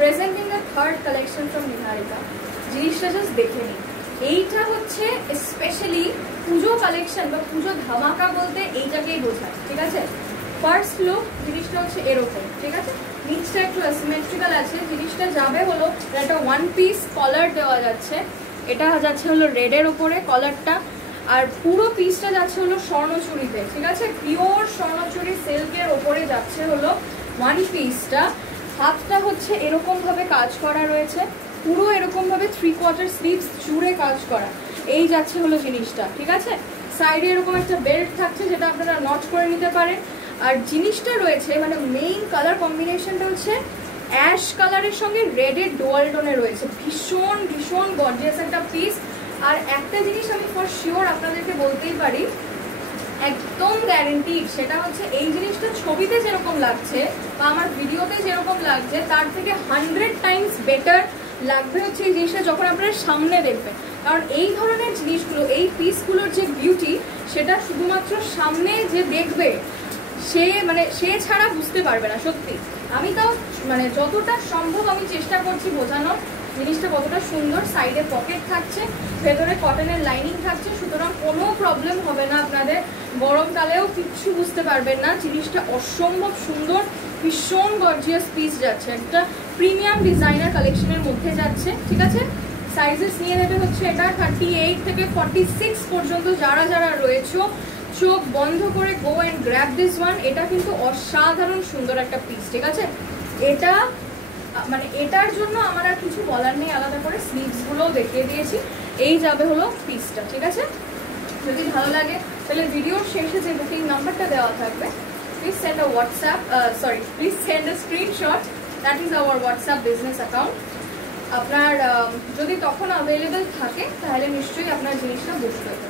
Presenting the third collection from Niharika. জিনিসটা জাস্ট দেখে নিন, এইটা হচ্ছে স্পেশালি পুজো কালেকশন বা পুজো ধামাকা বলতে এইটাকেই বোঝায়, ঠিক আছে। ফার্স্ট লুক জিনিসটা হচ্ছে এরকম, ঠিক আছে। নিচটা একটু অ্যাসিমেট্রিক্যাল আছে, জিনিসটা যাবে হলো একটা ওয়ান পিস কলার দেওয়া যাচ্ছে, এটা যাচ্ছে হলো রেডের ওপরে কলারটা, আর পুরো পিসটা যাচ্ছে হলো স্বর্ণচুরিতে, ঠিক আছে। পিওর স্বর্ণচুরি সিল্কের ওপরে যাচ্ছে হলো ওয়ান পিসটা। হাতটা হচ্ছে এরকম ভাবে কাজ করা রয়েছে, পুরো এরকম ভাবে 3/4 স্লিভস জুড়ে কাজ করা, এই যাচ্ছে হলো জিনিসটা, ঠিক আছে। সাইডে এরকম একটা বেল্ট থাকছে যেটা আপনারা নট করে নিতে পারেন। আর জিনিসটা রয়েছে মানে মেইন কালার কম্বিনেশনটা হচ্ছে অ্যাশ কালারের সঙ্গে রেডের ডুয়াল টোনে রয়েছে, ভীষণ ভীষণ গর্জিয়াস একটা পিস। আর একটা জিনিস আমি ফর শিওর আপনাদেরকে বলতেই পারি, একদম গ্যারেন্টিড, সেটা হচ্ছে এই জিনিসটা ছবিতে যেরকম লাগছে বা আমার ভিডিওতে যেরকম লাগছে তার থেকে 100 টাইমস বেটার লাগবে হচ্ছে এই জিনিসটা যখন আপনারা সামনে দেখবেন। কারণ এই ধরনের জিনিসগুলো, এই পিসগুলোর যে বিউটি সেটা শুধুমাত্র সামনে যে দেখবে সে ছাড়া বুঝতে পারবে না। সত্যি আমি তাও মানে যতটা সম্ভব আমি চেষ্টা করছি বোঝানোর জিনিসটা কতটা সুন্দর। সাইডে পকেট থাকছে, ভেতরে কটনের লাইনিং থাকছে, সুতরাং কোনো প্রবলেম হবে না আপনাদের, গরমকালেও কিচ্ছু বুঝতে পারবেন না। জিনিসটা অসম্ভব সুন্দর, ভীষণ গর্জিয়াস পিস যাচ্ছে, একটা প্রিমিয়াম ডিজাইনার কালেকশনের মধ্যে যাচ্ছে, ঠিক আছে। সাইজেস নিয়ে নেবে হচ্ছে এটা 38 থেকে 46 পর্যন্ত যারা যারা রয়েছে চোখ বন্ধ করে go and grab this one. এটা কিন্তু অসাধারণ সুন্দর একটা পিস, ঠিক আছে। এটা মানে এটার জন্য আমার আর কিছু বলার নেই, আলাদা করে স্লিভস গুলো দেখিয়ে দিয়েছি। এই যাবে হলো পিসটা, ঠিক আছে। যদি ভালো লাগে তাহলে ভিডিওর শেষে যে বুকিং নাম্বারটা দেওয়া থাকবে, please send a WhatsApp please send a screenshot, that is our WhatsApp business account. আপনার যদি তখন অ্যাভেলেবেল থাকে তাহলে নিশ্চয়ই আপনার জিনিসটা বুঝতে হবে।